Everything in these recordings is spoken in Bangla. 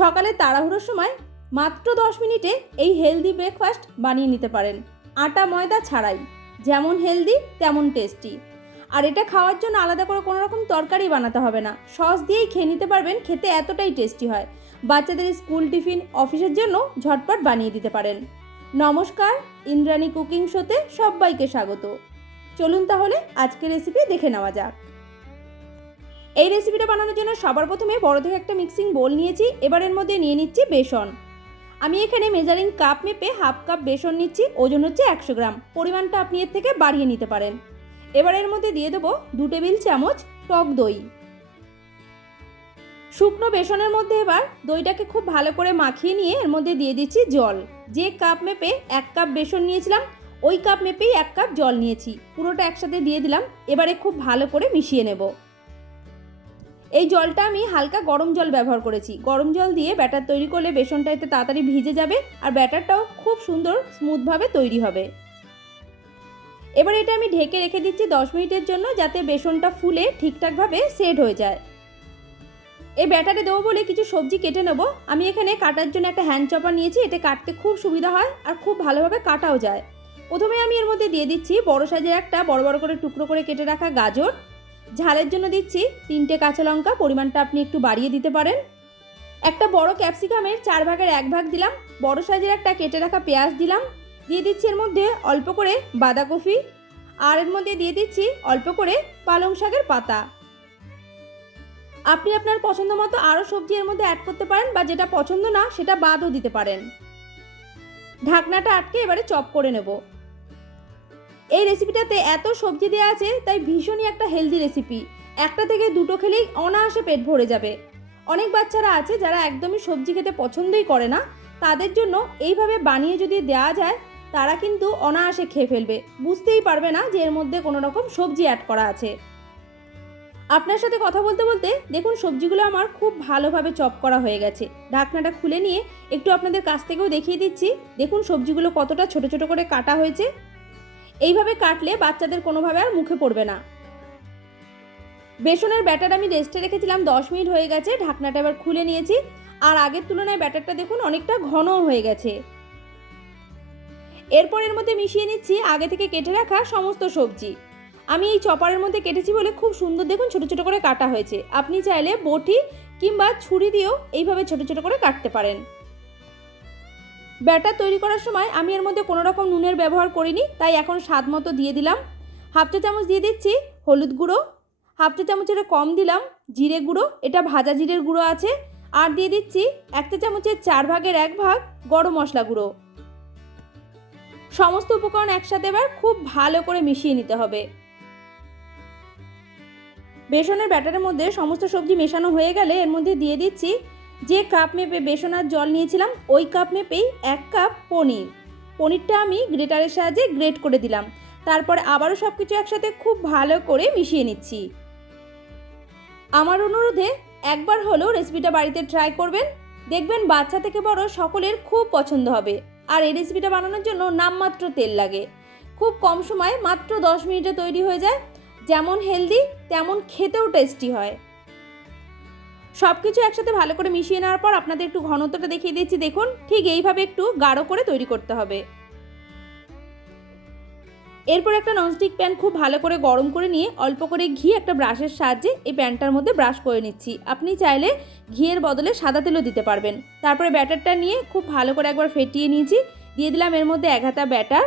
সকালে তাড়াহুড়োর সময় মাত্র দশ মিনিটে এই হেলদি ব্রেকফাস্ট বানিয়ে নিতে পারেন। আটা ময়দা ছাড়াই, যেমন হেলদি তেমন টেস্টি আর এটা খাওয়ার জন্য আলাদা করে কোনো রকম তরকারি বানাতে হবে না। সস দিয়েই খেয়ে নিতে পারবেন, খেতে এতটাই টেস্টি হয়। বাচ্চাদের স্কুল টিফিন অফিসের জন্য ঝটপট বানিয়ে দিতে পারেন। নমস্কার, ইন্দ্রাণী কুকিং শোতে সবাইকে স্বাগত। চলুন তাহলে আজকের রেসিপি দেখে নেওয়া যাক। এই রেসিপিটা বানানোর জন্য সবার প্রথমে বড় থেকে একটা মিক্সিং বোল নিয়েছি। এবারের মধ্যে নিয়ে নিচ্ছি বেসন। আমি এখানে মেজারিং কাপ মেপে হাফ কাপ বেসন নিচ্ছি, ওজন হচ্ছে একশো গ্রাম। পরিমাণটা আপনি এর থেকে বাড়িয়ে নিতে পারেন। এবার এর মধ্যে দিয়ে দেবো দু টেবিল চামচ টক দই। শুকনো বেসনের মধ্যে এবার দইটাকে খুব ভালো করে মাখিয়ে নিয়ে এর মধ্যে দিয়ে দিচ্ছি জল। যে কাপ মেপে এক কাপ বেসন নিয়েছিলাম, ওই কাপ মেপেই এক কাপ জল নিয়েছি। পুরোটা একসাথে দিয়ে দিলাম। এবারে খুব ভালো করে মিশিয়ে নেব। এই জলটা আমি হালকা গরম জল ব্যবহার করেছি। গরম জল দিয়ে ব্যাটার তৈরি করলে বেসনটা এতে তাড়াতাড়ি ভিজে যাবে আর ব্যাটারটাও খুব সুন্দর স্মুথভাবে তৈরি হবে। এবার এটা আমি ঢেকে রেখে দিচ্ছি দশ মিনিটের জন্য যাতে বেসনটা ফুলে ঠিকঠাকভাবে সেট হয়ে যায়। এই ব্যাটারে দেবো বলে কিছু সবজি কেটে নেব। আমি এখানে কাটার জন্য একটা হ্যান্ড চপার নিয়েছি, এতে কাটতে খুব সুবিধা হয় আর খুব ভালোভাবে কাটাও যায়। প্রথমে আমি এর মধ্যে দিয়ে দিচ্ছি বড় সাইজের একটা বড় বড় করে টুকরো করে কেটে রাখা গাজর। ঝালের জন্য দিচ্ছি তিনটে কাঁচা লঙ্কা, পরিমাণটা আপনি একটু বাড়িয়ে দিতে পারেন। একটা বড় ক্যাপসিকামের চার ভাগের এক ভাগ দিলাম, বড় সাইজের একটা কেটে রাখা পেঁয়াজ দিলাম, দিয়ে দিচ্ছি এর মধ্যে অল্প করে বাঁধাকপি, আর এর মধ্যে দিয়ে দিচ্ছি অল্প করে পালং শাকের পাতা। আপনি আপনার পছন্দ মতো আরও সবজি এর মধ্যে অ্যাড করতে পারেন বা যেটা পছন্দ না, সেটা বাদও দিতে পারেন। ঢাকনাটা আটকে এবারে চপ করে নেব। এই রেসিপিটাতে এত সবজি দেওয়া আছে, তাই ভীষণই একটা হেলদি রেসিপি একটা থেকে দুটো খেলেই অনায়াসে পেট ভরে যাবে। অনেক বাচ্চারা আছে যারা একদমই সবজি খেতে পছন্দই করে না। তাদের জন্য এইভাবে বানিয়ে যদি দেওয়া যায়, তারা কিন্তু অনায়াসে খেয়ে ফেলবে। বুঝতেই পারবে না যে এর মধ্যে কোনো রকম সবজি অ্যাড করা আছে। আপনার সাথে কথা বলতে বলতে দেখুন সবজিগুলো আমার খুব ভালোভাবে চপ করা হয়ে গেছে। ঢাকনাটা খুলে নিয়ে একটু আপনাদের কাছ থেকেও দেখিয়ে দিচ্ছি। দেখুন সবজিগুলো কতটা ছোট ছোট করে কাটা হয়েছে। এইভাবে কাটলে বাচ্চাদের কোনোভাবে আর মুখে পড়বে না। বেসনের ব্যাটার আমি রেস্টে রেখেছিলাম, দশ মিনিট হয়ে গেছে, ঢাকনাটা এবার খুলে নিয়েছি। আর আগের তুলনায় ব্যাটারটা দেখুন অনেকটা ঘন হয়ে গেছে। এরপর এর মধ্যে মিশিয়ে নিচ্ছি আগে থেকে কেটে রাখা সমস্ত সবজি। আমি এই চপারের মধ্যে কেটেছি বলে খুব সুন্দর দেখুন ছোট ছোট করে কাটা হয়েছে। আপনি চাইলে বটি কিংবা ছুরি দিয়েও এইভাবে ছোট ছোট করে কাটতে পারেন। ব্যাটার তৈরি করার সময় আমি এর মধ্যে কোনো রকম নুনের ব্যবহার করিনি, তাই এখন স্বাদ মতো দিয়ে দিলাম। হাফ চা চামচ দিয়ে দিচ্ছি হলুদ গুঁড়ো, হাফ চা চামচের কম দিলাম জিরে গুঁড়ো, এটা ভাজা জিরের গুঁড়ো আছে, আর দিয়ে দিচ্ছি এক চা চামচের চার ভাগের এক ভাগ গরম মশলা গুঁড়ো। সমস্ত উপকরণ একসাথে এবার খুব ভালো করে মিশিয়ে নিতে হবে। বেসনের ব্যাটারের মধ্যে সমস্ত সবজি মেশানো হয়ে গেলে এর মধ্যে দিয়ে দিচ্ছি যে কাপ মেপে বেসন আর জল নিয়েছিলাম, ওই কাপ মেপেই এক কাপ পনির। পনিরটা আমি গ্রেটারের সাহায্যে গ্রেট করে দিলাম। তারপর আবারও সব কিছু একসাথে খুব ভালো করে মিশিয়ে নিচ্ছি। আমার অনুরোধে একবার হলেও রেসিপিটা বাড়িতে ট্রাই করবেন। দেখবেন বাচ্চা থেকে বড় সকলের খুব পছন্দ হবে। আর এই রেসিপিটা বানানোর জন্য নামমাত্র তেল লাগে। খুব কম সময় মাত্র দশ মিনিটে তৈরি হয়ে যায়। যেমন হেলদি, তেমন খেতেও টেস্টি হয়। সব কিছু একসাথে ভালো করে মিশিয়ে নেওয়ার পর আপনাদের একটু ঘনত্বটা দেখিয়ে দিচ্ছি। দেখুন, ঠিক এইভাবে একটু গাঢ় করে তৈরি করতে হবে। এরপর একটা ননস্টিক প্যান খুব ভালো করে গরম করে নিয়ে অল্প করে ঘি একটা ব্রাশের সাহায্যে এই প্যানটার মধ্যে ব্রাশ করে নিচ্ছি। আপনি চাইলে ঘিয়ের বদলে সাদা তেলও দিতে পারবেন। তারপরে ব্যাটারটা নিয়ে খুব ভালো করে একবার ফেটিয়ে নিয়েছি। দিয়ে দিলাম এর মধ্যে এক হাতা ব্যাটার।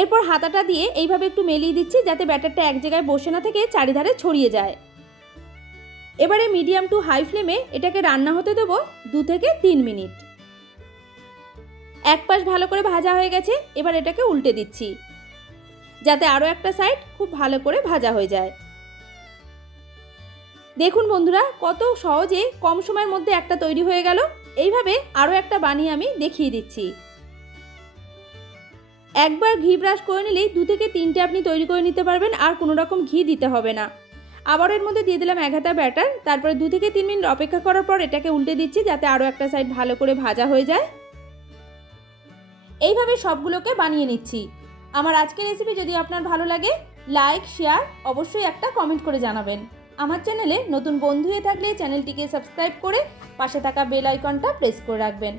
এরপর হাতাটা দিয়ে এইভাবে একটু মেলিয়ে দিচ্ছি যাতে ব্যাটারটা এক জায়গায় বসে না থেকে চারিধারে ছড়িয়ে যায়। এবারে মিডিয়াম টু হাই ফ্লেমে এটাকে রান্না হতে দেবো দু থেকে তিন মিনিট। এক পাশ ভালো করে ভাজা হয়ে গেছে, এবার এটাকে উল্টে দিচ্ছি। যাতে আরও একটা সাইড খুব ভালো করে ভাজা হয়ে যায়। দেখুন বন্ধুরা, কত সহজে কম সময়ের মধ্যে একটা তৈরি হয়ে গেল। এইভাবে আরও একটা বানিয়ে আমি দেখিয়ে দিচ্ছি। একবার ঘি ব্রাশ করে নিলেই দু থেকে তিনটে আপনি তৈরি করে নিতে পারবেন, আর কোনো রকম ঘি দিতে হবে না। আবার এর মধ্যে দিয়ে দিলাম এক হাতা ব্যাটার। তারপরে দু থেকে তিন মিনিট অপেক্ষা করার পর এটাকে উল্টে দিচ্ছি যাতে আরও একটা সাইড ভালো করে ভাজা হয়ে যায়। এইভাবে সবগুলোকে বানিয়ে নিচ্ছি। আমার আজকের রেসিপি যদি আপনার ভালো লাগে লাইক শেয়ার অবশ্যই একটা কমেন্ট করে জানাবেন। আমার চ্যানেলে নতুন বন্ধু হয়ে থাকলে চ্যানেলটিকে সাবস্ক্রাইব করে পাশে থাকা বেল আইকনটা প্রেস করে রাখবেন।